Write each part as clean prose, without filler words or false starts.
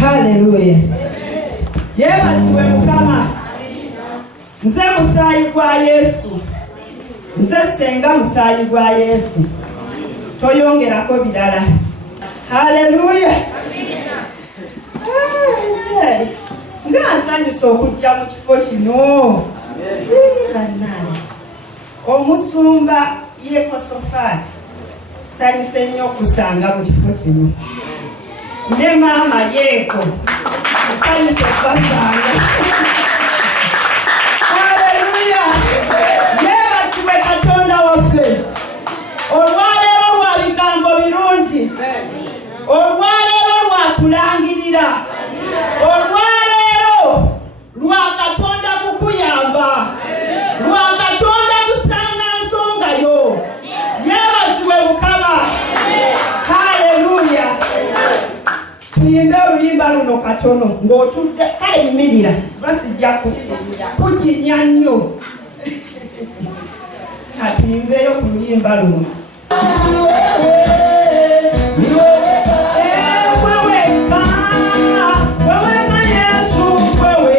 Hallelujah. Yesu mukama. Nze Musaayi gwa Yesu. Nze Senga Musaayi gwa Yesu. Toyongerako birala. Hallelujah. Ngansanyusa okujja mu kifo kino. Omusumba Yekosafaati sanyise nnyo okusanga mu kifo kino. Ne mama Yeko sanyise okubasanga. Haleluya. Yeebazibwe Katonda waffe. Olwaleero lwa bigambo birungi. Olwaleero lwa kulangirira. Olwaleero lwa Katonda kukuyamba. Lwa Katonda kusanga nsonga yo. Yeebazibwe Mukama. Haleluya. Tuyimbe oluyimba luno katono ng'otudde kale yimirira basijjako kujinya nnyo. Katuyimbeyo ku luyimba luno. Wewe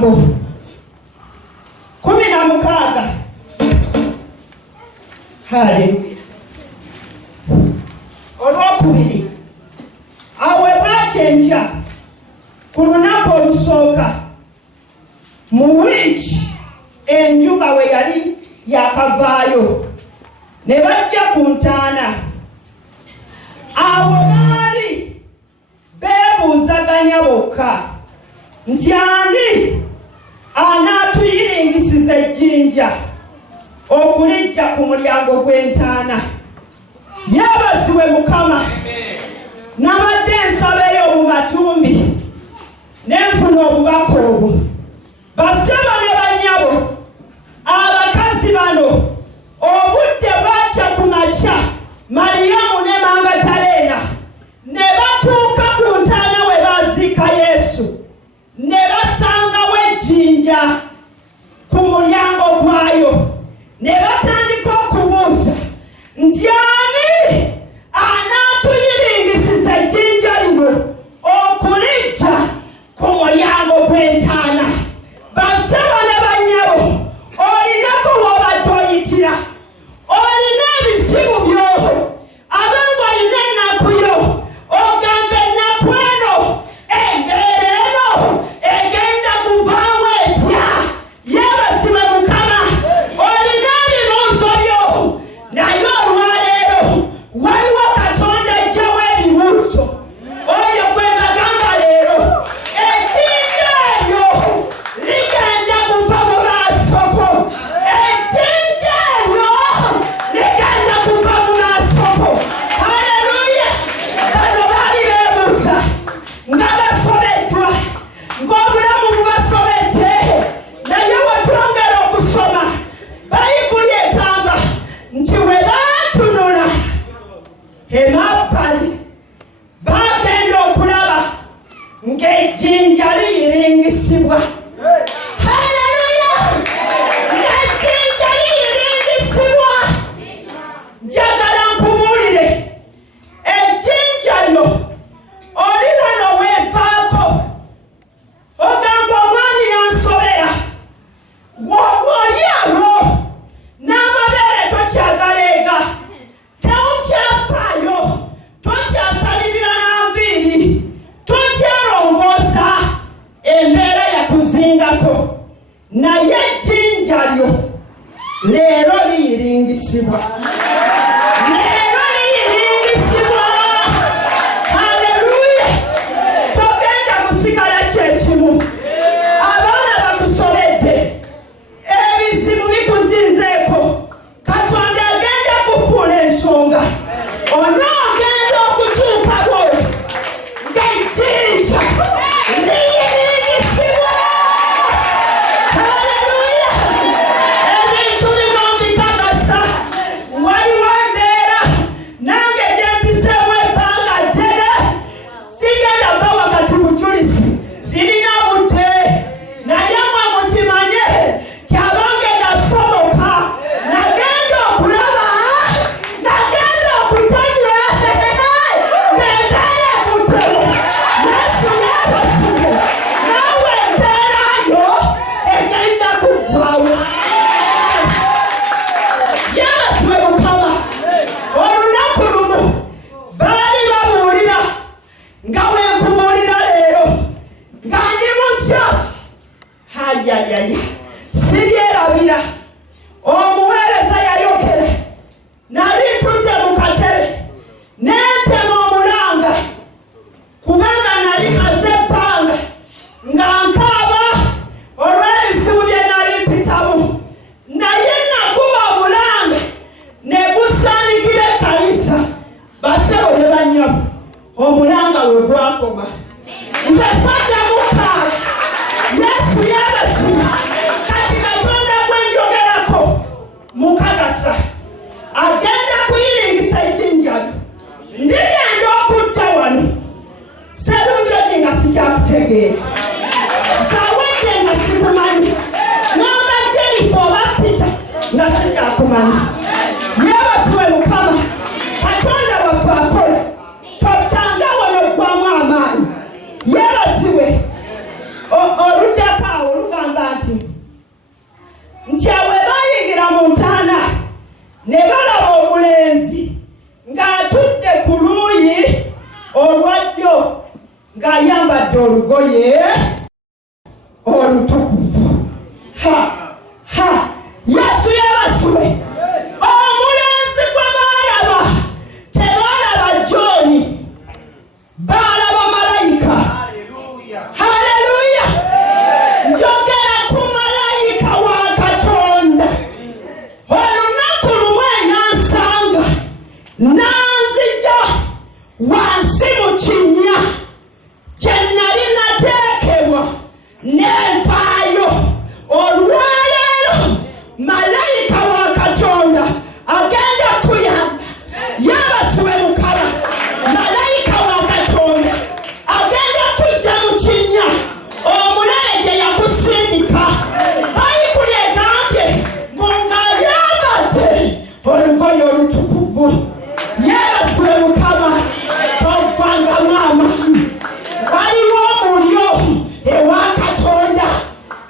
ebigambo 16. Haleluya. Olwokubiri, awe bwakyenkya ku lunaku olusooka mu wiiki enjuba we yali yakavaayo ne bajja ku ntaana. Awo baali beebuuzaganya bokka nti ani anaatuyiringisiza ejjinja okulijja ku mulyango gw'entaana. Yeebazibwe Mukama. Nabadde nsabeyo mu matumbi ne nfuna obubaka obwo. Basaba ne bannyabo, abakazi bano obudde bwakya ku makya, Maliyamu ne Mangataleena ne batuuka ku ntaana we baaziika Yesu, ne basangawo ejjinja ku mulyango gwayo, ne batandika okubuuza nti ani anaatuyiringisiza ejjinja lino okulijja ku mulyango gw'entaana. Basaba ne bannyabo, olinako w'obadde oyitira, olina ebizibu byo, abantu olina ennaku yo, ogamba ennaku eno embeera eno egenda kuvaamu etya. Yeebazibwe Mukama. Olina ebibuuzo byo, naye olwaleero waliwo Katonda ajjawo ebibuuzo. Oyo gwe bagamba leero ejjinja eryo ligenda kuva mu maasoko. Ejjinja eryo ligenda kuva mu maasoko. Haleluya. Bano baali beebuuza nga basobeddwa, ng'obulamu bubasobedde, naye wetwongera okusoma Bayibuli egamba nti we baatunula emabbali baagenda okulaba ng'ejjinja liyiringisibwa. Haleluya. Ng'ejjinja liyiringisibwa. Njagala nkubuulire, ejjinja lyo oli wano weevaako ogamba omwami yansobera, oli awo n'amabeere tokyagalenga, tewukyafaayo, tokyasalirira n'anviiri, tokyerongoosa, embeera yakuzingako, naye ejjinja lyo leero liyiringisibwa. Leero liyiringisibwa. Haleluya. Togenda kusigala kyekimu. Abaana bakusobedde, ebizibu bikuzinzeeko, Katonda agenda kufuula ensonga. Onoogenda okukyuka bw'oti ng'ejjinja liyiringisibwa. Haleluya. Ebintu bino mbikakasa. Waliwo embeera nange gye mpiseemu ebbanga ddene, sigenda bba wakati bujulizi, zirina budde, naye mwe mukimanye kyabange nasomoka, nagenda okulaba, nagenda okutanya, ng'embeera evuddemu. Yesu yeebazibwe. Naawe embeera yo egenda kuggwawo. Yeebazibwe Mukama. Olunaku lumu baali babuulira nga bwe nkubuulira leero, nga ndi mukyafu. Hayayaya, sibyerabira. Omuweereza yayogera, nali ntudde mu katebe neetema omulanga, kubanga nali maze ebbanga nga nkaaba olw'ebizibu bye nali mpitamu, naye nakuba omulanga ne gusaanikira ekkanisa. Basebo ne bannyabo, omulanga we gwakoma. Nze sadda mukaaga. Yesu yeebazibwe. Kati Katonda gwe njogerako mukakasa agenda kuyiringisa ejjinja lyo. Ndigenda okudda wano serungi odi nga sikyakutegeera, sawedde nga sikumanyi, ngamba Jennifer oba Peter nga sikyakumanyi. Yeebazibwe Mukama. Katonda waffe akola, totanga wano ggwamu amaanyi. Yeebazibwe. Oluddako awo nanzija wansi mu kinnya kye nali nateekebwa nenvaayo. Olwaleero malayika wa Katonda agenda kuyamba. Yeebazibwe Mukama. Malayika wa Katonda agenda kujja mu kinnya omulabe gye yakusindika. Bayibuli egambye ng'ayambadde olugoye olutukuvu. Yeebazibwe Mukama. Toggwanga mwama. Waliwo omuliro ewa Katonda.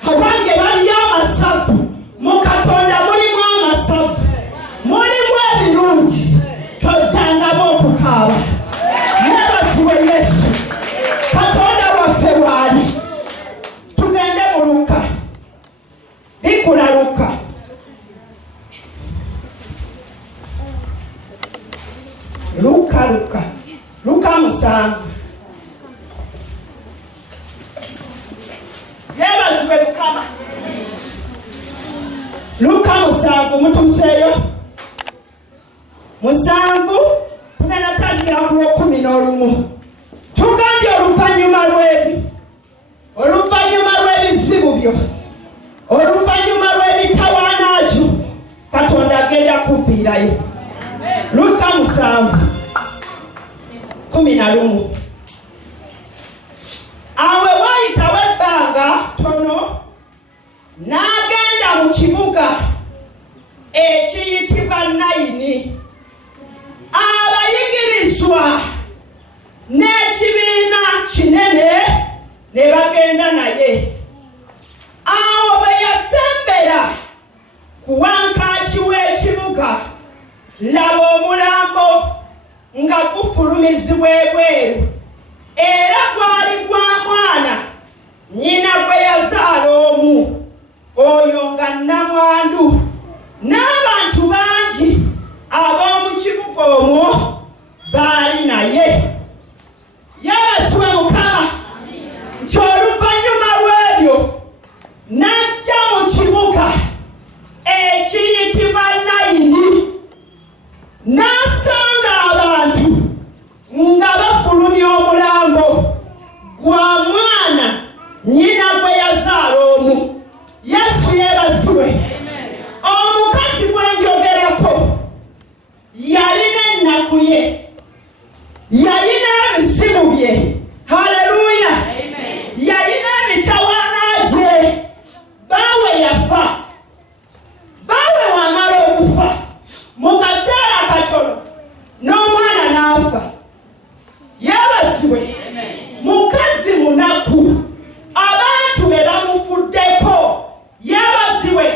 Abange baliyo amasavu. Mu Katonda mulimu amasavu, mulimu ebirungi. Toddangamu okukaaba. Yeebazibwe Yesu. Katonda waffe waali. Tugende mu Luka. Bikula Luka. Luka 7. Yeebazibwe Mukama. Luka 7 mutuuseeyo. 7 tugenda tandikira ku 11. Tugambye oluvannyuma lw'ebizibu byo, oluvannyuma lw'emitawaanaagyo, Katonda agenda kuviirayo. Luka 7:11. Awe waayitawo ebbanga ttono n'agenda mu kibuga ekiyitibwa Nayini. Abayigirizwa n'ekibiina kinene ne bagenda naye. Awo bwe yasembera ku wankaaki w'ekibuga, laba omulambo nga gufulumizibwa ebweru, era gwali gwa mwana nnyina gwe yazaala omu, oyo nga nnamwandu. N'abantu bangi ab'omu kibuga omwo baali naye. Yeebazibwe Mukama. Nti oluvannyuma lw'ebyo n'ajja mu kibuga ekiyitibwa Nayini, n'asanga abantu nga bafulumya omulambo gwa mwana nnyina gwe yazaala omu. Yesu yeebazibwe. Omukazi gwenjogerako yalina ennaku ye, yalina ebizibu bye. Haleluya. Yalina emitawaana gye. Baawe yafa, baawe wamala okufa, mu kaseera katono n'omwana n'afa. Yeebazibwe. Mukazi munaku, abantu be bamufuddeko. Yeebazibwe.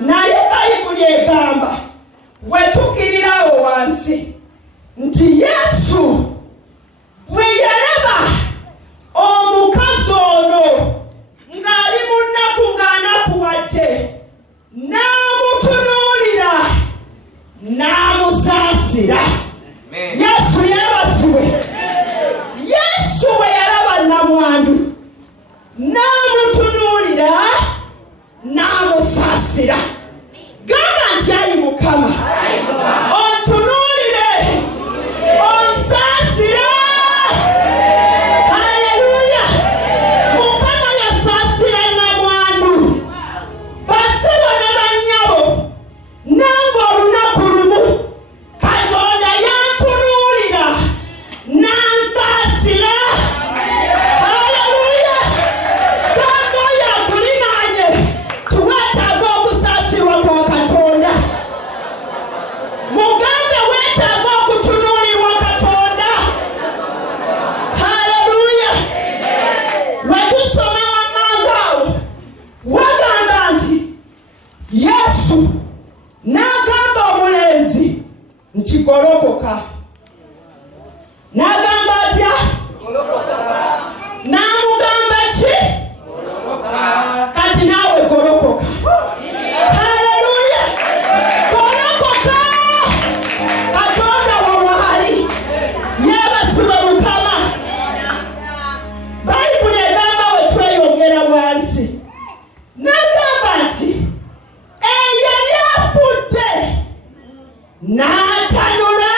Naye Bayibuli egamba bwe tukirirawo wansi nti Yesu bwe yalaba omukazi ono ng'ali mu nnaku ng'anakuwadde, n'amutunuulira n'amusaasira. Yesu yeebazibwe. Yesu bwe yalaba nnamwandu n'amutunuulira n'amusaasira. Gamba nti ayi Mukama, ontunuulire, onsaasire. Haleluya. Mukama yasaasira nnamwandu. Bassebo ne bannyabo, nange olunaku lumu Katonda yantunuulira n'ansaasira. Haleluya. Gamba oyo akulinaanye tuweetaaga okusaasirwa kwa Katonda. Muganda weetaaga okutunuulirwa Katonda. Haleluya. Wetusoma wammanga awo wagamba nti Yesu n'agamba omulenzi nti golokoka. N'agamba atya? N'amugamba ki? Kati naawe golokoka. Haleluya. Golokoka. Katonda wawaali. Yeebazibwe Mukama. Bayibuli egamba we tweyongera wansi. N'agamba nti eyali afudde n'atanula.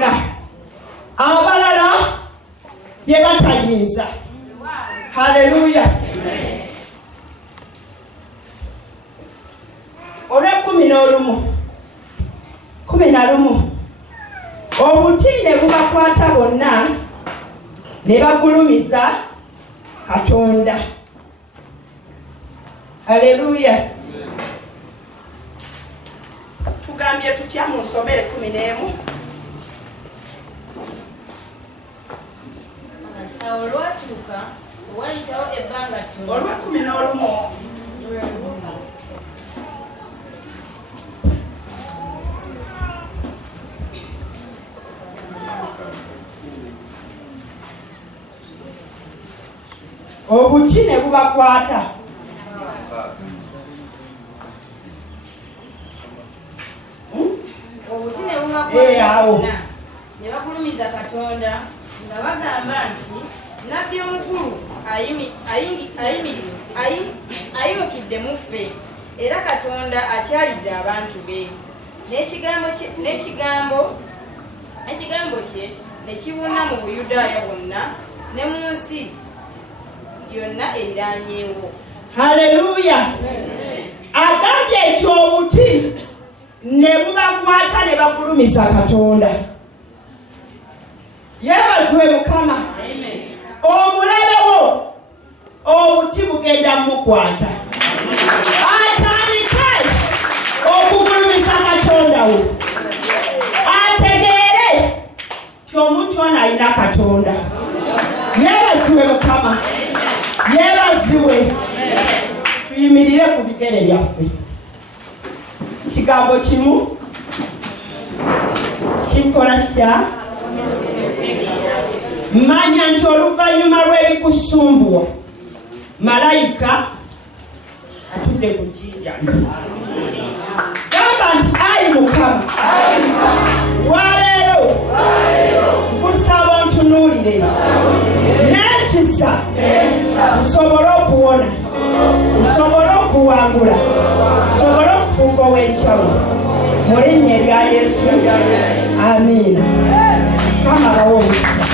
byonna abalala bye batayinza. Haleluya. Olw'ekumi na lumu obuti ne bubakwata bonna ne bagulumiza Katonda. Haleluya. Tugambye tutya mu nsomere 11. Olwatuuka wayitawo ebbanga ttono. Olw'ekumi obuti ne bubakwata. Obuti ne bubakwata bonna ne bagulumiza Katonda nga bagamba nti nabbi omukulu ayimukidde mu ffe era Katonda akyalidde abantu be. N'ekigambo kye ne kibuna mu Buyudaaya bwonna ne mu nsi yonna eriraanyeewo. Haleluya. Agambye ekyo obuti ne bubakwata ne bagulumiza Katonda. Yeebazibwe Mukama. Omulabewo obuti bugenda mukwata. Atandike okugulumiza Katonda wo. Ategeere ti omuntu ono alina Katonda. Yeebazibwe Mukama. Yeebazibwe. Tuyimirire ku bigere byaffe. Kigambo kimu kikola kitya? Manya nti oluvannyuma lw'ebikusumbuwa malayika atudde ku JINJA. Gamba nti ayi Mukama, waleero nkusaba ontunuulire n'ekisa nsobole okuwona, nsobole okuwangula, nsobole okufuuka ow'enjawulo mu linnya erya Yesu. Amiina. Kama bawo omukisa.